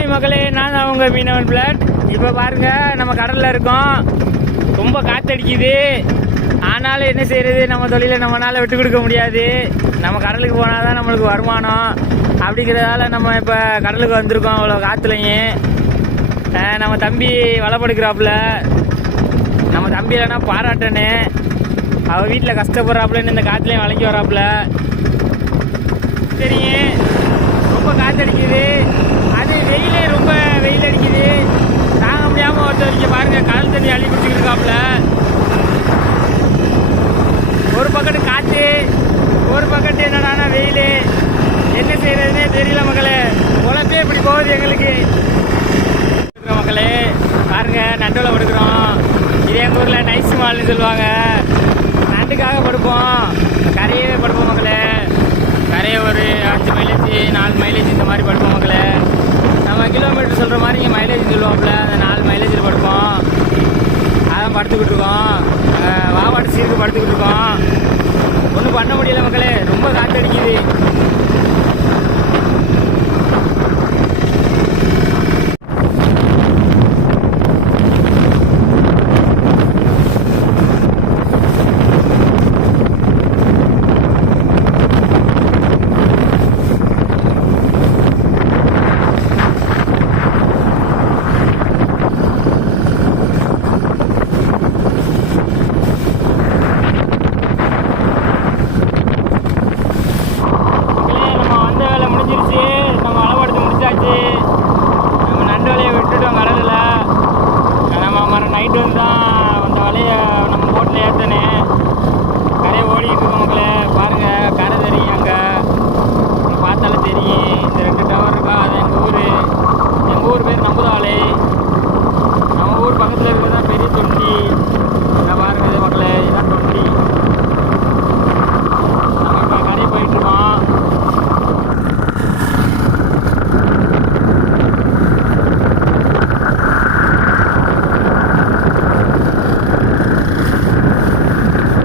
Hi மக்களே, நான் தான் உங்கள் மீனவன் பிளாட். இப்போ பாருங்க, நம்ம கடலில் இருக்கோம். ரொம்ப காற்றடிக்குது. ஆனாலும் என்ன செய்யறது, நம்ம தொழிலை நம்மளால விட்டு கொடுக்க முடியாது. நம்ம கடலுக்கு போனால் தான் நம்மளுக்கு வருமானம். அப்படிங்கிறதால நம்ம இப்போ கடலுக்கு வந்திருக்கோம். அவ்வளோ காற்றுலையும் நம்ம தம்பி வலைப்படுக்கிறாப்புல. நம்ம தம்பி இல்லைன்னா பாராட்டனு. அவள் வீட்டில் கஷ்டப்படுறாப்புலன்னு இந்த காற்றுலையும் வளைஞ்சி வராப்புல. தெரியும், ரொம்ப காற்றடிக்குது. அது வெயிலே ரொம்ப வெயில் அடிக்குது. தாங்க முடியாமல் ஒருத்தர் பாருங்க, கடல் தண்ணி அள்ளி குடிச்சுக்கிட்டு இருக்காப்புல. ஒரு பக்கத்து காற்று, ஒரு பக்கத்து என்னடானா வெயில். என்ன செய்யறதுன்னே தெரியல மக்களே. உழைப்பே இப்படி போகுது எங்களுக்கு. மக்களே பாருங்க, நண்டுல படுக்கிறோம். இதே எங்கள் ஊரில் நைஸ் மால்னு சொல்லுவாங்க. நண்டுக்காக படுப்போம், கரையே படுப்போம் மக்களே. கரையை ஒரு 5 மைலேஜ் 4 மைலேஜ் இந்த மாதிரி படுப்போம் மக்களே. நம்ம கிலோமீட்டர் சொல்கிற மாதிரி இங்கே மைலேஜ் சொல்லுவோம்ல, அந்த 4 மைலேஜில் படுப்போம். அதான் படுத்துக்கிட்டு இருக்கோம். வாவாட்டு சீருக்கு படுத்துக்கிட்டு இருக்கோம். ஒன்றும் பண்ண முடியல மக்களே, ரொம்ப காற்றடிக்குது.